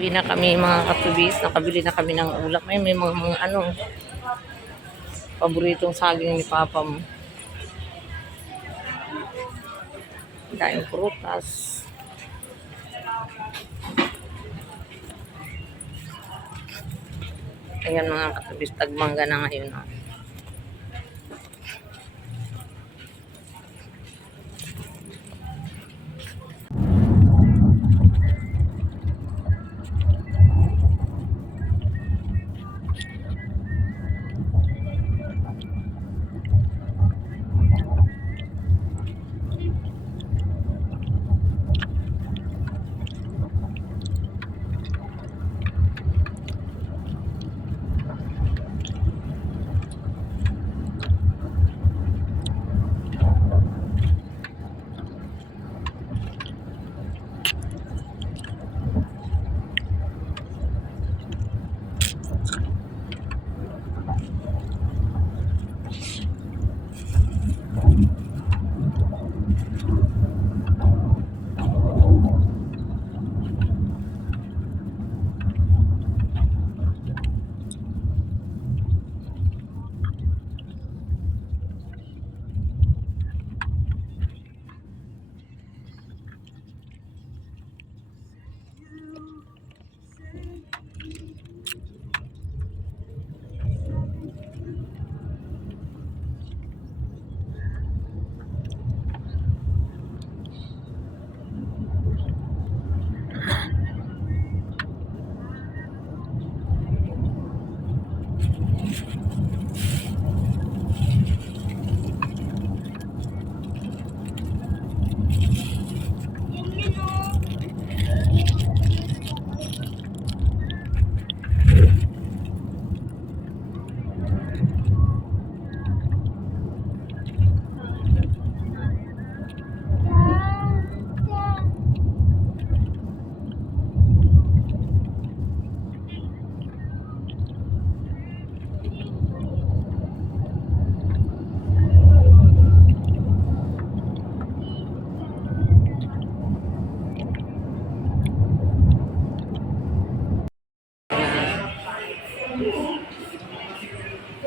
Uwi na kami mga katubis, nakabili na kami ng ulam. May mga ano, paboritong saging ni Papa mo. Daing prutas. Ayan mga katubis, tagmangga na ngayon. Oh.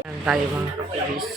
Ayan tayo mga katubis.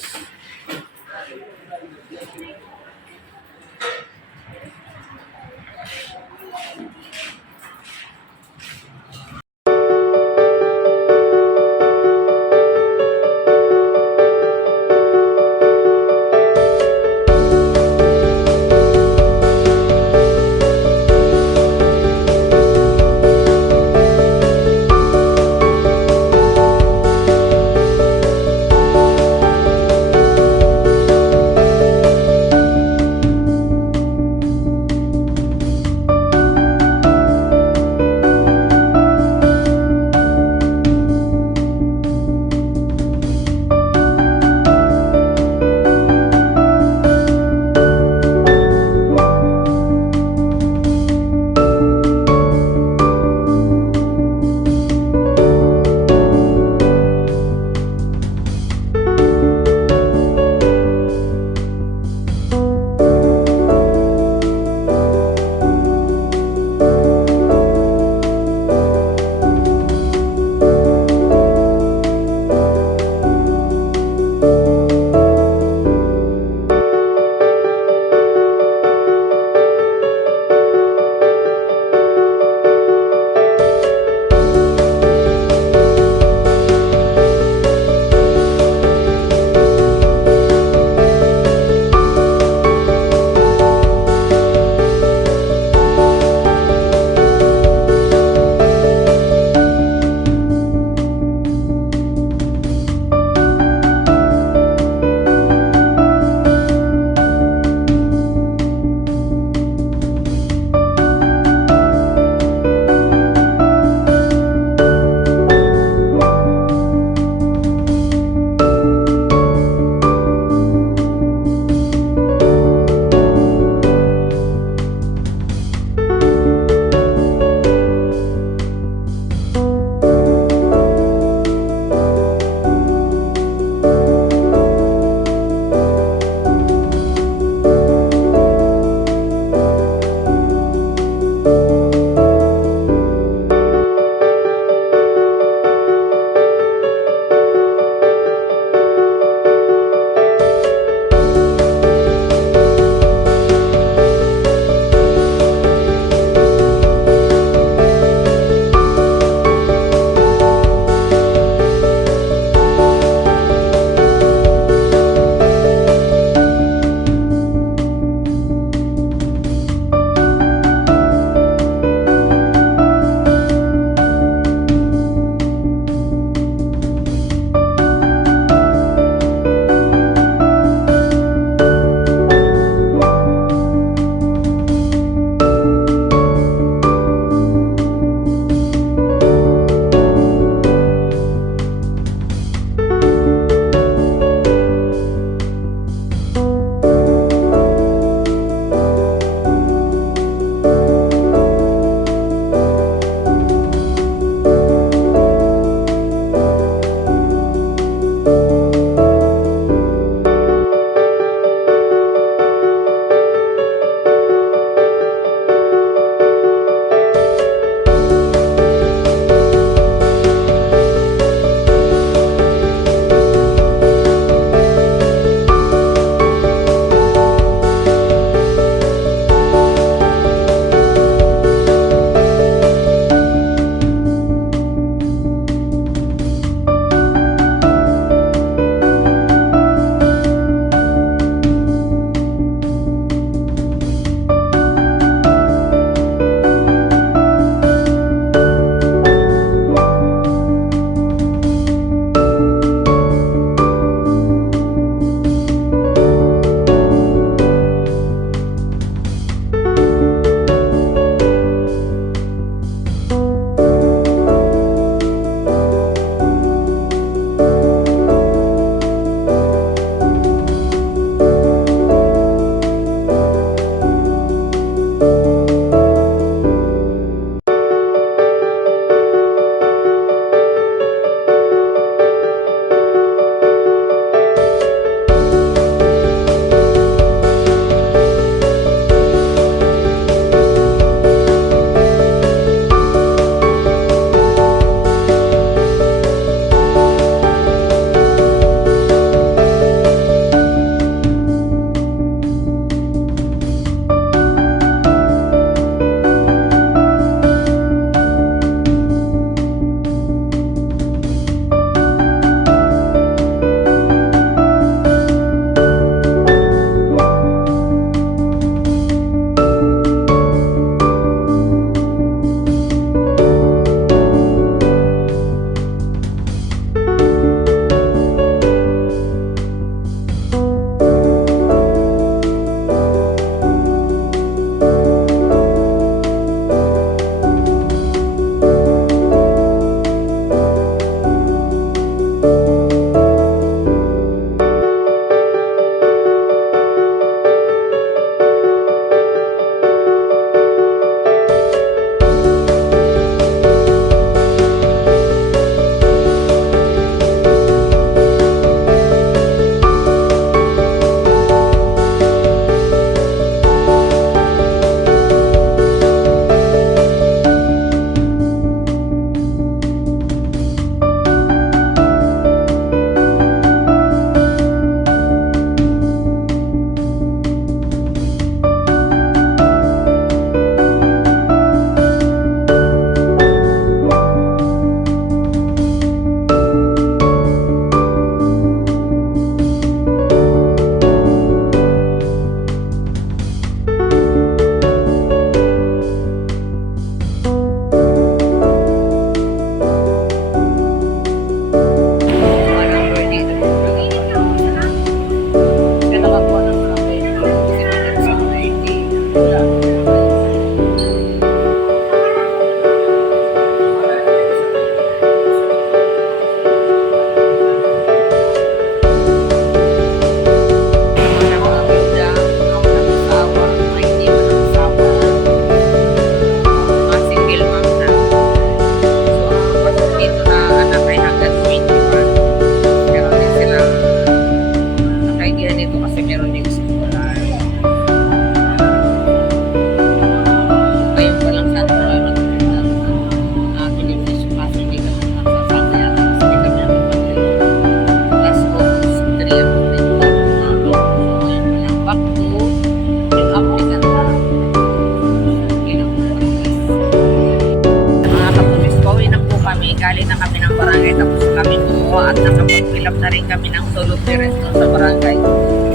dalawa at nakapag-fill up na rin kami ng solo parents doon sa barangay.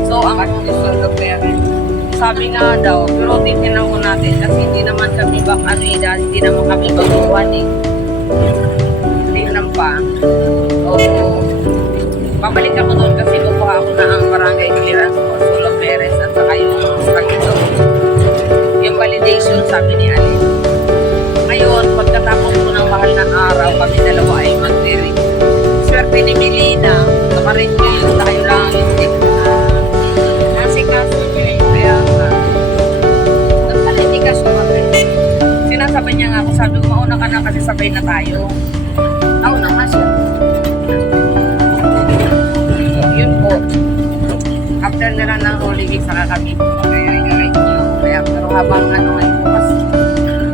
So, ang solo parents, sabi nga daw, pero titignan ko natin kasi hindi naman kami hindi naman kami baguhan eh. Tingnan pa. So, babalik ako doon kasi kukuha ako na ang barangay clearance for solo parents at saka yung pag-ito. Yung validation, sabi ni Alin. Ngayon, pagkatapos ko ng mahal na araw, kami dalawa ay mag-dairy. Swerte ni Melina, nakarin ko yun, tayo lang yung tip na nasikaso niya yung kaya nga. Nagpala, hindi ka sumabi. Sinasabi niya nga ako, sabi ko, mauna ka na kasi sabay na tayo. Nauna nga siya. So, yun po. After nila ng Holy Week, saka kami po. Kaya, pero habang ano ngayon po,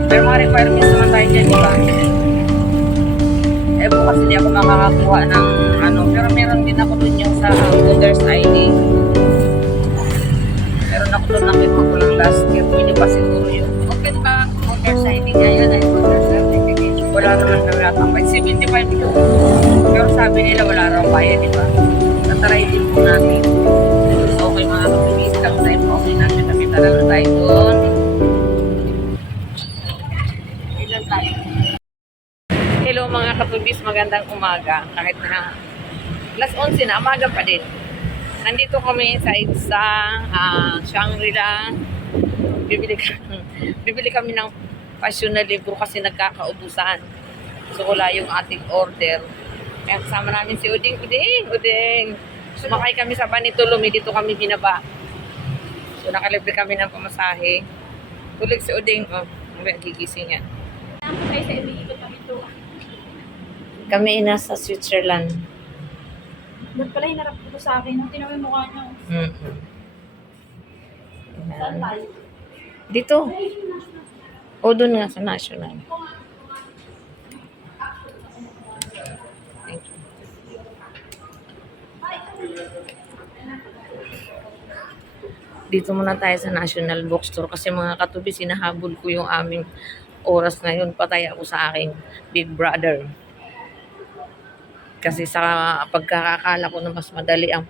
pero mga requirements naman tayo dyan, di ba? Eh, bukas hindi ako makakakuha ng ano. Pero meron din ako dun yung sa voters ID. Meron ako dun nakita ko lang last year. Pwede pa siguro yun. Okay ba voters ID ngayon ay voters certification? Wala naman kami natambay. 75 yun. Pero sabi nila wala raw bayad, di ba? Tataray din po natin. So, okay mga kapibis, kami tayo po. Okay natin nakita lang tayo doon. Hello mga katubis, magandang umaga. Kahit na alas 11 na, umaga pa din. Nandito kami sa Shangri-La. Bibili kami ng passion na libro kasi nagkakaubusan. So wala yung ating order. Kaya kasama namin si Uding. Sumakay kami sa Banitulumi, dito kami binaba. So nakalibre kami ng pamasahe. Tulig si Uding, gigising yan. Ay, sa iliikot kami ito. Kami nasa Switzerland. Ba't pala hinarap ko sa akin? Tinawin mo mukha niyo. Saan tayo? Dito. O doon nga sa National. Thank you. Dito muna tayo sa National Bookstore kasi mga katubi, sinahabol ko yung aming oras ngayon. Patay ako sa aking Big Brother. Kasi sa pagkakakala ko na mas madali ang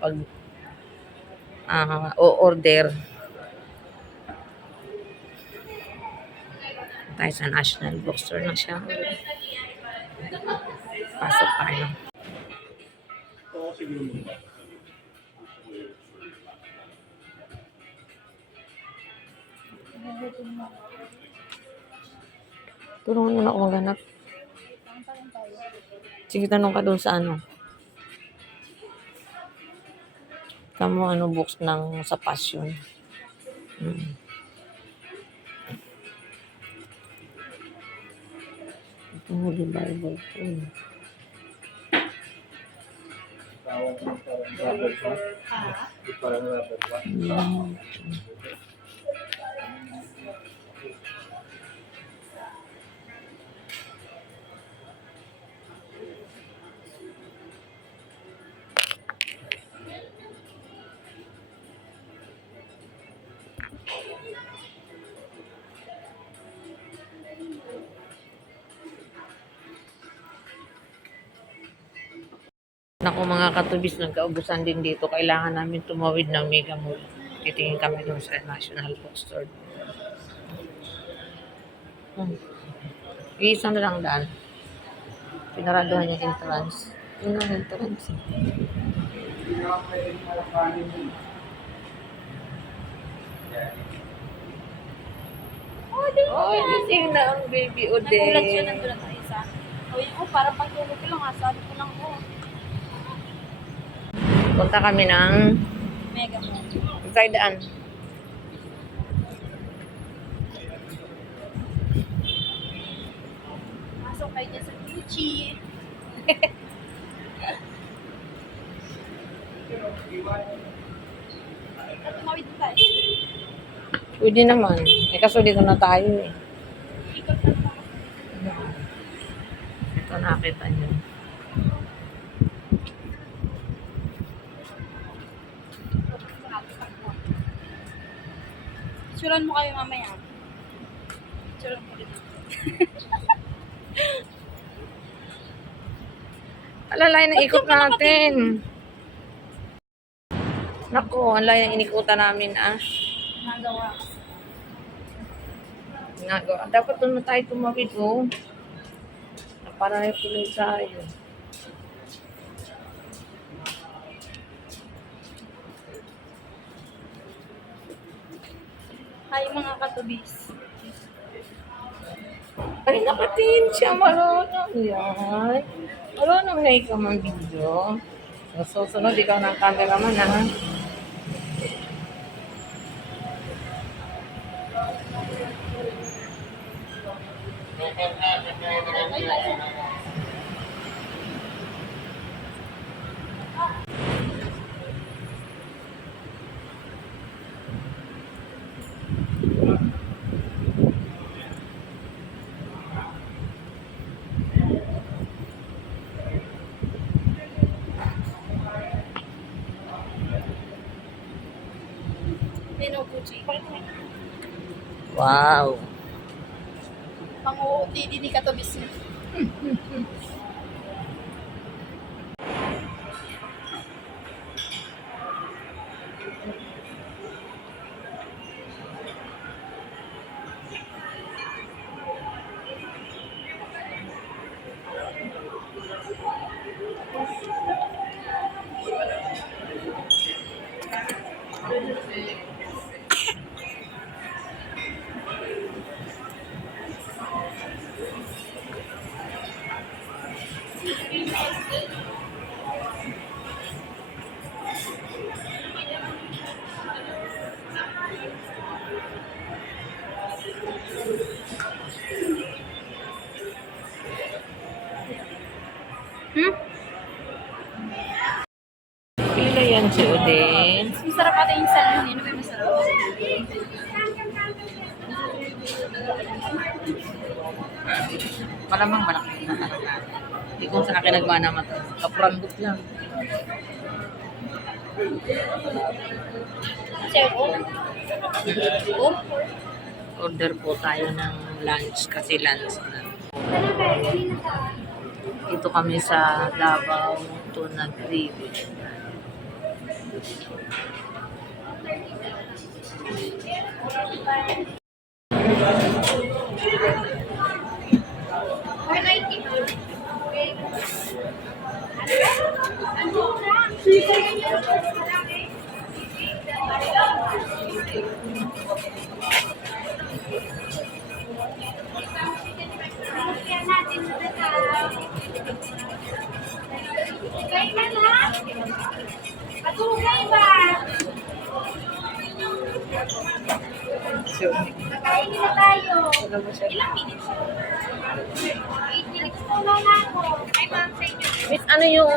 order tayo sa National Bookstore na siya. Pasok tayo. Tulungan mo na ako maghanap. Sige, tanong ka doon sa ano. Tamo ano books ng sa Passion. Ito Holy Bible. Naku mga katubis, nagkaubusan din dito. Kailangan namin tumawid ng Mega Mall. Titingin kami doon sa National Bookstore. Iisa na lang daan. Pinaraduhan yung entrance. Yun ang entrance. Oh, gising na ang baby Ode. Nagulat siya, nandun na tayo sa... O yun, parang pagtulog ko lang ha. Sabi ko lang, Punta kami ng Mega Mall. tayo daan. Pasok kayo dyan sa Gucci. Tumawid mo tayo. Pwede naman. Kaso dito na tayo eh. Ikot na naman. Ito nakita niyo. Picturean mo kayo mamaya. Picturean mo rin. Alalay na ikot natin. Naku, ang layo ng inikutan namin Nagawa. Nagawa. Dapat doon na tayo tumawid, oh. Para na tuloy tayo. Hi mga katubis. Ay, nakatin siya. Marunong yan. Marunong na ikaw mang video. So, susunod ikaw ng cameraman, ha? Nino Gucci. Wow. Pang-OOTD ni katubis niya. Pila yan si Odin. Masarap ata yung salmon. Ano ba yung masarap? Malamang malaki na ano na. Hindi kung sa akin nagmana mata. Kaprandot lang. Servo? Oh? Order po tayo ng lunch kasi lunch na. Dito kami sa Davao Tuna Grill. Patugay ba? So, Kakain na tayo. wala mo siya. Ilang minutes? 8 minutes po na ako. Ay, ma'am, sa inyo. Miss, ano yung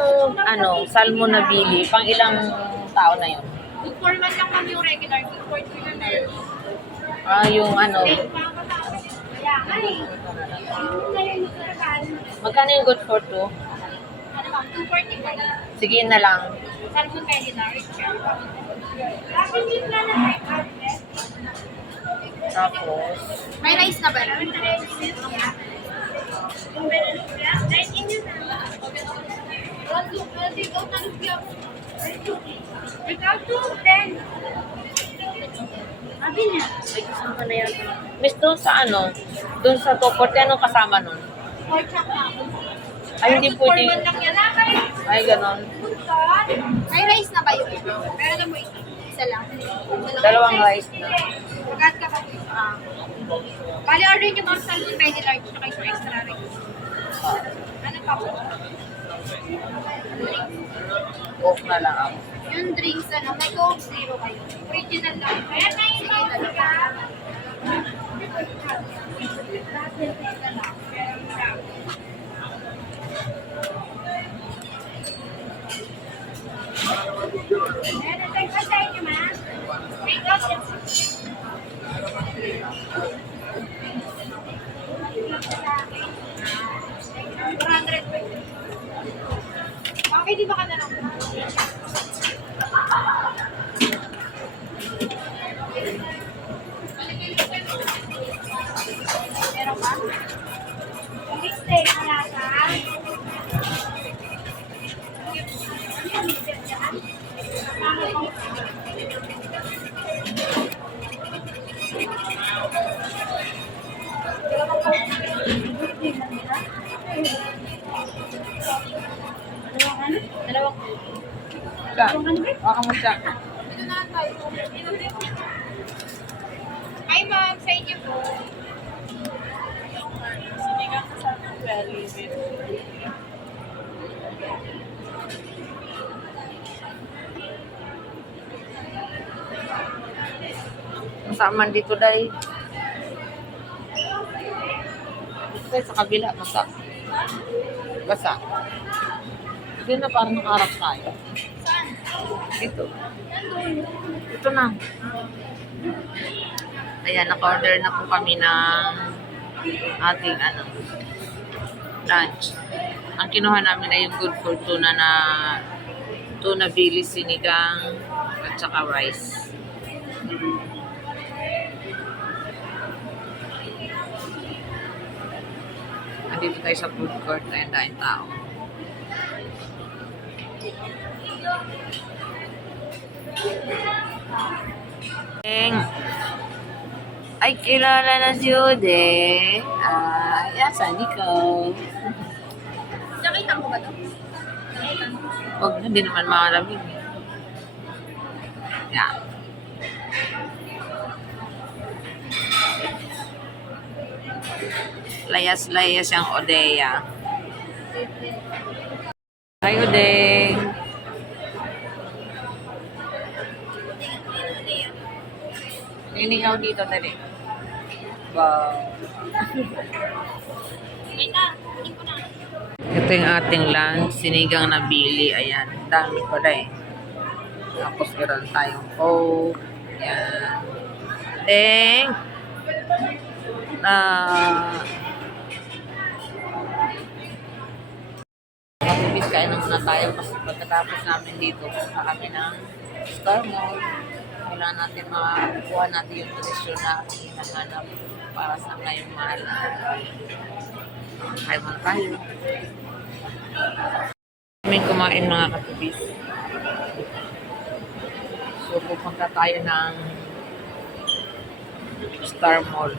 salmon na bili? Pang ilang tao na yun? Good for man lang kami yung regular. Good for 2 na lang. Yung Kaya, ay. magkano yung good for two? Ano ma'am, 240 pa. Sige na lang. Salmon regular. Tapos yung plan na Tapos, may rice na ba? Sabi niya. ay kasama na yan. Miss, doon sa doon sa Toport, anong kasama nun? Pork chop na. Ay, hindi pwede. Forman lang yan. Ay, ganon. May rice na ba yun? Pero alam mo, isa lang. Dalawang rice na. Magat ka pa. Bali, order niyo mga salmon very large na kayo extra rice. Ano pa po? Coke na lang ako. Yung drinks, may Coke Zero kayo. Original lang. Kaya na yung talaga. Meron tayo pa sa inyo, ma? May Coke. Okay, di ba ka na lang? Meron ba? Mixtape, wala ka? Dalawang Siya. Baka mo siya. Hi ma'am, sa inyo po. Sinigang sa San Valley. Kasama dito dahil. Dito sa kabila, basa. Basa. Hindi na parang nakaharap tayo. Saan? Dito. Ito na. Ayan, naka-order na po kami ng ating lunch. Ang kinuha namin ay yung good for tuna na tuna Billy sinigang at saka rice. Andito tayo sa food court na yung daing tao. Ay, kilala na si Ode. Saan ikaw? Nakita mo ba ito? Nakita mo? Huwag na, hindi naman makalamig. Yeah. Layas-layas yung Odeya. Hi, Ode. Niligaw dito, dali. Wow. Wait na, hindi ko na. Ito yung ating lunch, sinigang na Billy. Ayan, dami pala eh. Tapos meron tayong Coke. Ayan. Deng! Matubis kain na muna tayo kasi pagkatapos namin dito, punta kami ng Star Mall. Kailangan natin makakuha natin yung presyo na hinahanap para sa ngayong mahal. Kaya man tayo. Kaming kumain mga katubis. So pupunta tayo ng Star Mall.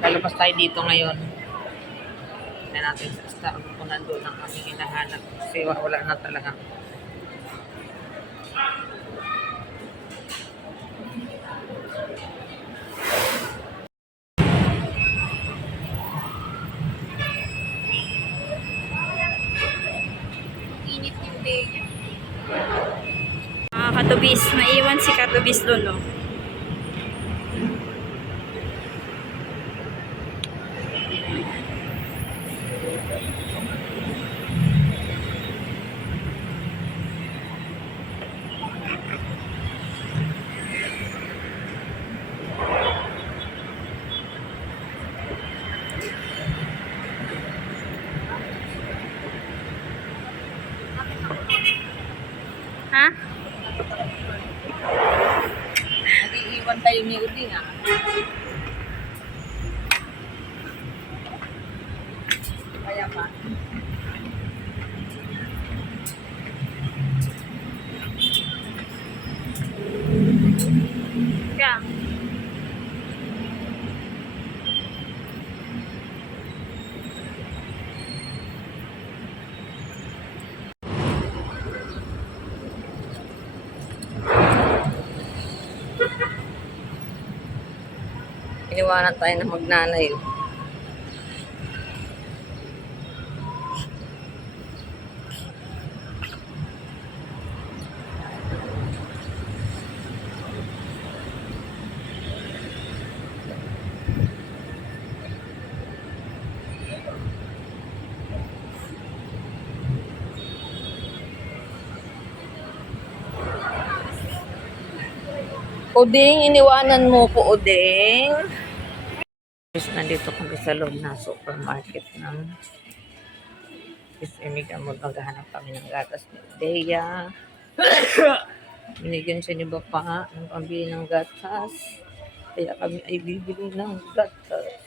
Lalabas tayo dito ngayon. Tignan natin sa Star Mall kung nandun ang aming hinahanap. Kasi wala na talaga. Init yung day niya. Katubis, naiwan si Katubis doon, no? Ha? Nag-iiwan tayo ni Udi nga. Kaya pa. Kaya, Iniwanan tayo ng magnanay. Uding, iniwanan mo ko, Uding. Nandito kami sa loob na supermarket ng Isimiga mo. Maghahanap kami ng gatas ni Deya. Binigyan siya ni Bapa ng pambili ng gatas. Kaya kami ay bibili ng gatas.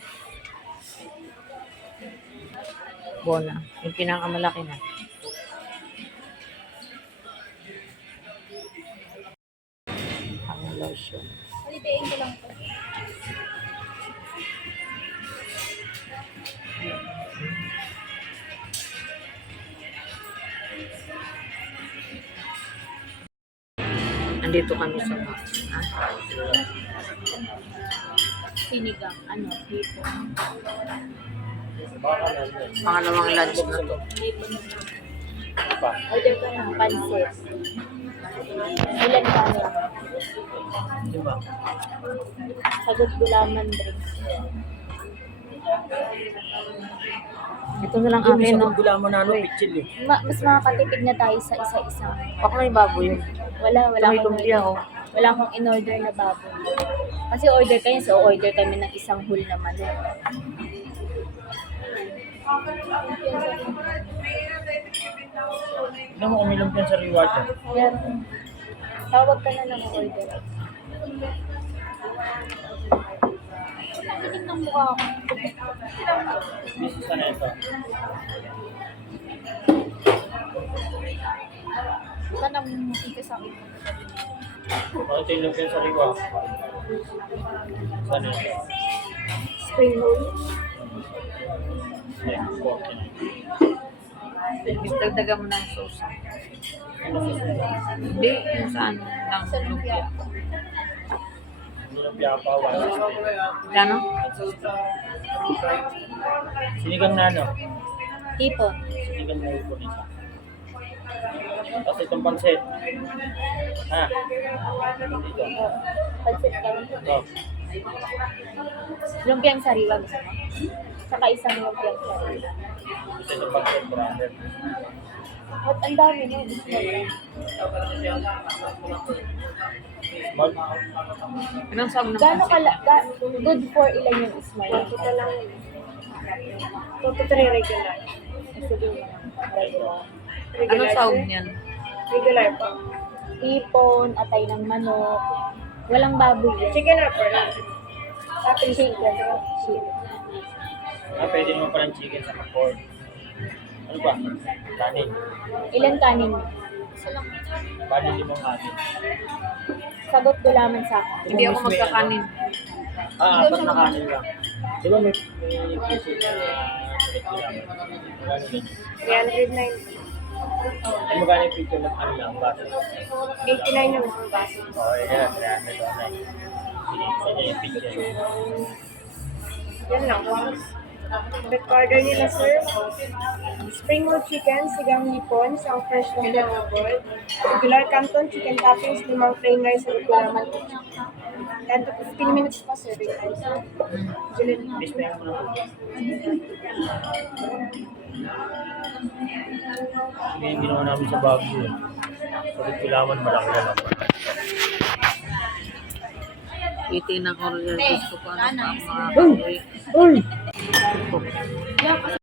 Bona, yung pinakamalaki na. Lotion. Halidayin ko lang ito. Andito kami sa Max. Ha? Sinigang, dito. Pangalawang lunch na to. Order ko ng pansit. Ilan ka na? Sagot gulaman drinks. Ito na lang akin, no? Gulaman na pitchil eh. Mas makakatipid na tayo sa isa-isa. Baka may baboy yun. Wala May akong lumpia, oh. wala akong in-order na baboy. Kasi order kayo, so order kami ng isang whole na manok. Tignan mo kung ilang yan sa reward yan. Yan. Tawag ka na lang order. Nakinig ng mukha ko. Busy sa na ito. Ika nang mukha sa akin. Bakit ilang yan sa reward? Sana ito. Spring roll. Ay, Dagdagan mo ng sauce. Hindi, yung sa ano, ng lumpia. Lumpia pa, 160. Gano? Sinigang na ano? Hipon. Sinigang na ipon isa. Tapos itong pansit. Ha? Dito. Pansit ka rin. Ito. Lumpiang sariwa gusto mo? Saka isang lumpiang sariwa. Ito itong pansit, brother. At ang dami no? Gusto mo? Small? Ilang sahog ng Gano'n pansit? good for ilan yung small? Kita lang. 2 to 3 regular. Sige, regular. Anong sahog niyan? Regular po. Hipon, atay ng manok. Walang baboy yan. Chicken or pork? Tapos chicken. Ah, pwede naman palang chicken sa pork. Ano ba? Kanin. Ilan kanin? Bali 5 kanin. Sagot gulaman sa akin. Hindi ako magkakanin. Ah, 4 na kanin lang. Di ba may piso na wala naman. 390. Ay, magkano yung picture ng ano lang, baso? 89 yung isang baso. Oo, yan, 300 online. Isa niya yung picture. Yan lang. Back order nila, sir. Spring roll chicken, sigang nipon, isang fresh na vegetable. Regular canton, chicken toppings, 5 plain rice, at gulaman. 10 to 15 minutes pa, serving time. Miss na yung mga Sige, yung ginawa namin sa Baguio. Sabi kailangan malaki na lang. Iti na ko rin. Gusto ko ano pa mga Uy! kahoy.